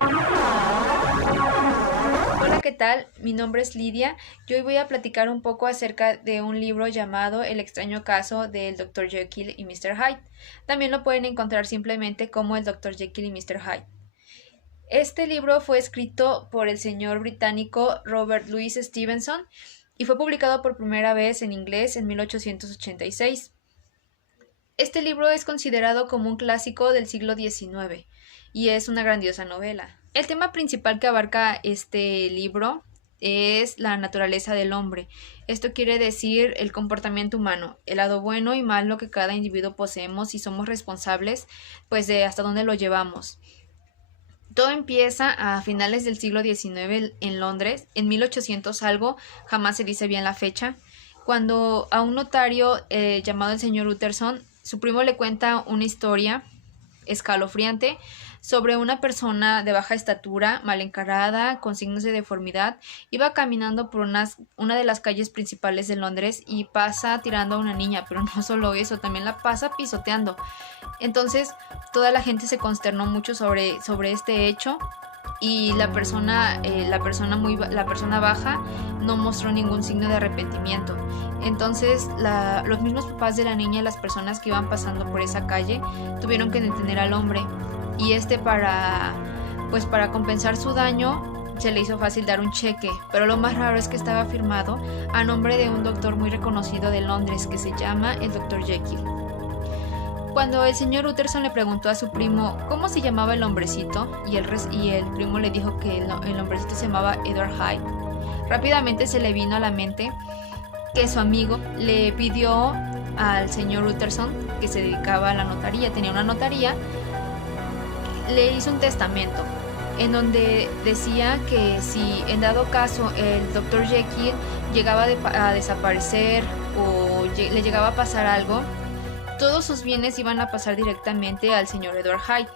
Hola, ¿qué tal? Mi nombre es Lidia y hoy voy a platicar un poco acerca de un libro llamado El extraño caso del Dr. Jekyll y Mr. Hyde. También lo pueden encontrar simplemente como el Dr. Jekyll y Mr. Hyde. Este libro fue escrito por el señor británico Robert Louis Stevenson y fue publicado por primera vez en inglés en 1886. Este libro es considerado como un clásico del siglo XIX y es una grandiosa novela. El tema principal que abarca este libro es la naturaleza del hombre. Esto quiere decir el comportamiento humano, el lado bueno y malo que cada individuo poseemos y somos responsables pues de hasta dónde lo llevamos. Todo empieza a finales del siglo XIX en Londres, en 1800 algo, jamás se dice bien la fecha, cuando a un notario llamado el señor Utterson, su primo le cuenta una historia escalofriante sobre una persona de baja estatura, mal encarada, con signos de deformidad. Iba caminando por una de las calles principales de Londres y pasa tirando a una niña, pero no solo eso, también la pasa pisoteando. Entonces toda la gente se consternó mucho sobre este hecho y la persona baja no mostró ningún signo de arrepentimiento. Entonces los mismos papás de la niña y las personas que iban pasando por esa calle tuvieron que detener al hombre y para compensar su daño se le hizo fácil dar un cheque, pero lo más raro es que estaba firmado a nombre de un doctor muy reconocido de Londres que se llama el Dr. Jekyll. Cuando el señor Utterson le preguntó a su primo cómo se llamaba el hombrecito y el primo le dijo que el hombrecito se llamaba Edward Hyde, rápidamente se le vino a la mente que su amigo le pidió al señor Utterson, que se dedicaba a la notaría, tenía una notaría, le hizo un testamento en donde decía que si en dado caso el Dr. Jekyll llegaba a desaparecer o le llegaba a pasar algo, todos sus bienes iban a pasar directamente al señor Edward Hyde.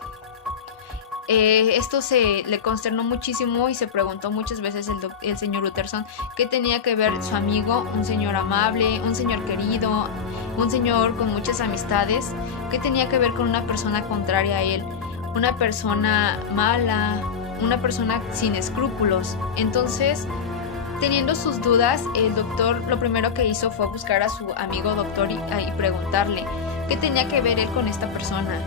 Esto le consternó muchísimo y se preguntó muchas veces el señor Utterson qué tenía que ver su amigo, un señor amable, un señor querido, un señor con muchas amistades, qué tenía que ver con una persona contraria a él, una persona mala, una persona sin escrúpulos. Entonces, teniendo sus dudas, el doctor lo primero que hizo fue buscar a su amigo doctor y preguntarle qué tenía que ver él con esta persona,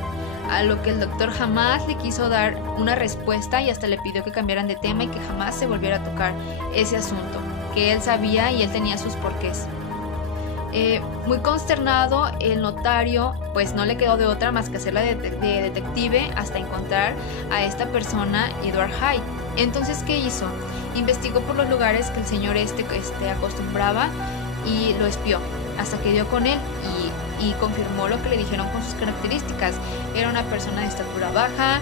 a lo que el doctor jamás le quiso dar una respuesta y hasta le pidió que cambiaran de tema y que jamás se volviera a tocar ese asunto, que él sabía y él tenía sus porqués. Muy consternado, el notario pues no le quedó de otra más que hacerla de detective hasta encontrar a esta persona, Edward Hyde. Entonces, ¿qué hizo? Investigó por los lugares que el señor acostumbraba y lo espió hasta que dio con él y confirmó lo que le dijeron con sus características. Era una persona de estatura baja,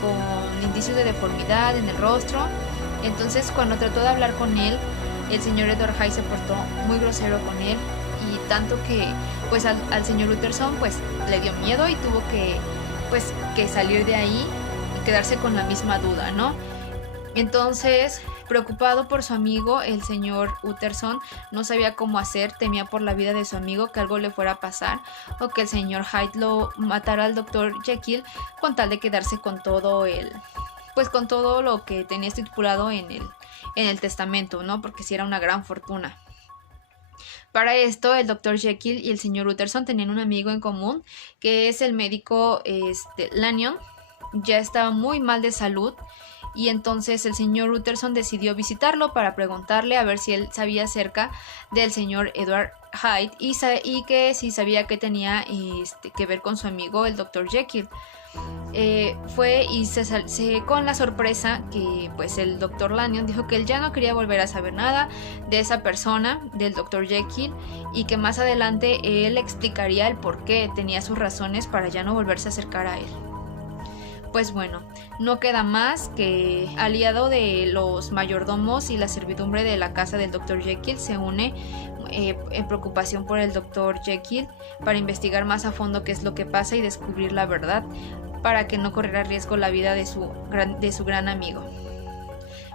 con indicios de deformidad en el rostro. Entonces, cuando trató de hablar con él, el señor Edward Hyde se portó muy grosero con él y tanto que pues al señor Utterson pues le dio miedo y tuvo que salir de ahí y quedarse con la misma duda, ¿no? Entonces, preocupado por su amigo, el señor Utterson no sabía cómo hacer, temía por la vida de su amigo, que algo le fuera a pasar o que el señor Hyde lo matara al Dr. Jekyll con tal de quedarse con todo con todo lo que tenía estipulado en el testamento, ¿no? Porque sí era una gran fortuna. Para esto, el Dr. Jekyll y el señor Utterson tenían un amigo en común, que es el médico Lanyon. Ya estaba muy mal de salud y entonces el señor Utterson decidió visitarlo para preguntarle a ver si él sabía acerca del señor Edward Hyde y que si sabía que tenía que ver con su amigo el Dr. Jekyll. Fue y con la sorpresa que pues el Dr. Lanyon dijo que él ya no quería volver a saber nada de esa persona, del Dr. Jekyll, y que más adelante él explicaría el por qué, tenía sus razones para ya no volverse a acercar a él. Pues bueno, no queda más que aliado de los mayordomos y la servidumbre de la casa del Dr. Jekyll se une en preocupación por el Dr. Jekyll para investigar más a fondo qué es lo que pasa y descubrir la verdad para que no corriera riesgo la vida de su gran amigo.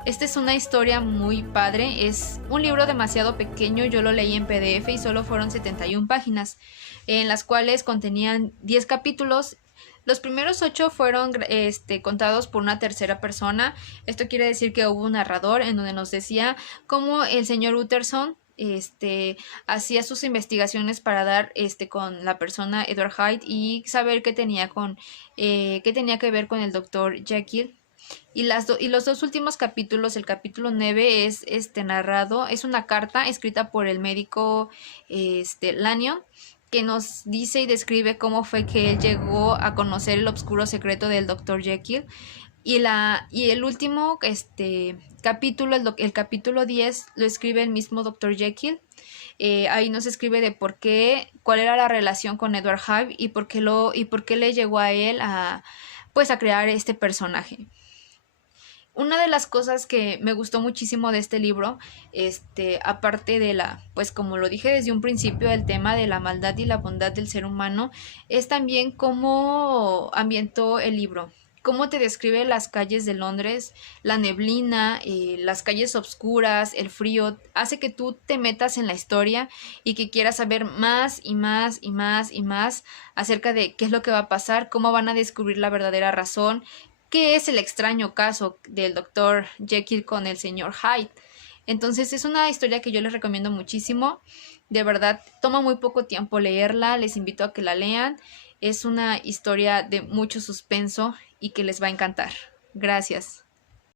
Esta es una historia muy padre, es un libro demasiado pequeño, yo lo leí en PDF y solo fueron 71 páginas, en las cuales contenían 10 capítulos. Los primeros 8 fueron contados por una tercera persona. Esto quiere decir que hubo un narrador en donde nos decía cómo el señor Utterson hacía sus investigaciones para dar con la persona Edward Hyde y saber qué tenía que ver con el doctor Jekyll. Y los dos últimos capítulos, el capítulo 9 es narrado, es una carta escrita por el médico Lanyon, que nos dice y describe cómo fue que él llegó a conocer el oscuro secreto del Dr. Jekyll. Y el último capítulo, el capítulo 10, lo escribe el mismo Dr. Jekyll. Ahí nos escribe de cuál era la relación con Edward Hyde y por qué le llegó a él a crear este personaje. Una de las cosas que me gustó muchísimo de este libro, aparte de pues como lo dije desde un principio, el tema de la maldad y la bondad del ser humano, es también cómo ambientó el libro. Cómo te describe las calles de Londres, la neblina, las calles oscuras, el frío, hace que tú te metas en la historia y que quieras saber más y más y más y más acerca de qué es lo que va a pasar, cómo van a descubrir la verdadera razón, qué es el extraño caso del doctor Jekyll con el señor Hyde. Entonces es una historia que yo les recomiendo muchísimo. De verdad, toma muy poco tiempo leerla, les invito a que la lean. Es una historia de mucho suspenso y que les va a encantar. Gracias.